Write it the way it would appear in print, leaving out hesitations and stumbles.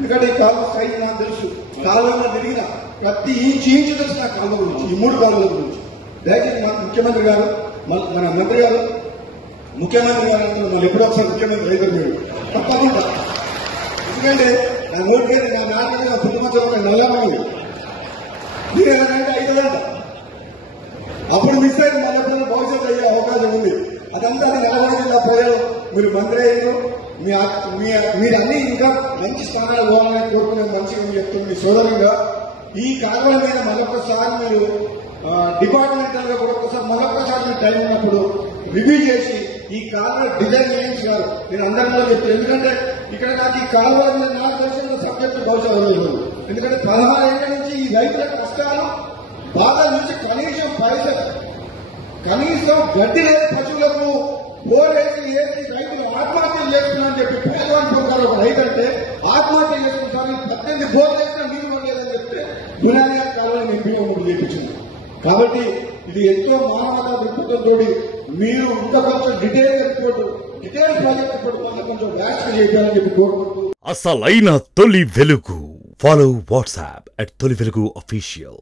ఎందుకంటే ఈ కాలువ సైజ్ నాకు తెలుసు, కాలువలో తిరిగిన ప్రతి ఇంచు తెలుసు నా కాలువ గురించి, ఈ 3 కాలువల గురించి. దయచేసి నాకు ముఖ్యమంత్రి గారు, మన మంత్రి గారు, ముఖ్యమంత్రి గారు అంటే మళ్ళీ ఎప్పుడో ఒకసారి ముఖ్యమంత్రి అయితే మీరు తప్పకుండా. ఎందుకంటే నా నోటికైతే నా నాన్న నా కుటుంబంలో నల్లమని మీరు ఏదంటే 5 అప్పుడు మిస్ అయితే మళ్ళీ భవిష్యత్తు అయ్యే అవకాశం ఉంది. అదంతా నల్గొండ జిల్లా ప్రజలు మీరు మంత్రి అయ్యారు, మీరు అన్ని ఇంకా మంచి స్థానాలు పోవాలని కోరుకునే మంచిగా చెప్తుంది మీ సోదరుగా. ఈ కారణాల మీద మరొకసారి మీరు డిపార్ట్మెంటల్ గా కూడా ఒకసారి మరొకసారి మీరు టైం ఉన్నప్పుడు రివ్యూ చేసి ఈ కాలువ డిజైన్ చేయించి గారు నేను అందరిలో చెప్తాను. ఎందుకంటే ఇక్కడ నాకు ఈ కాలువ నాకు తెలిసిన సబ్జెక్టు బహుశా లేదు. ఎందుకంటే 16 ఏళ్ల నుంచి ఈ రైతుల కష్టాలు బాగా నుంచి కనీసం గడ్డి లేని పశువులకు బోరేసి వేసి రైతులు ఆత్మహత్యలు చేస్తున్నారని చెప్పి పేదవాని పొందారు. ఒక రైతు అంటే ఆత్మహత్య చేసుకుంటారు, 18 బోర్లు చేసినా నీరు పడలేదని చెప్తే దురానియా కాలంలో నేను బియ్యం చేయించింది. కాబట్టి ఇది ఎంతో మానవతా దృక్పథంతో మీరు ఇంకా కొంచెం డీటెయిల్ ప్రాజెక్ట్ రిపోర్ట్ కొంచెం వ్యాస్ట్ చేయాలని చెప్పి కోరుకుంటూ అసలైన తొలి వెలుగు. ఫాలో వాట్సాప్ @తొలి వెలుగు official.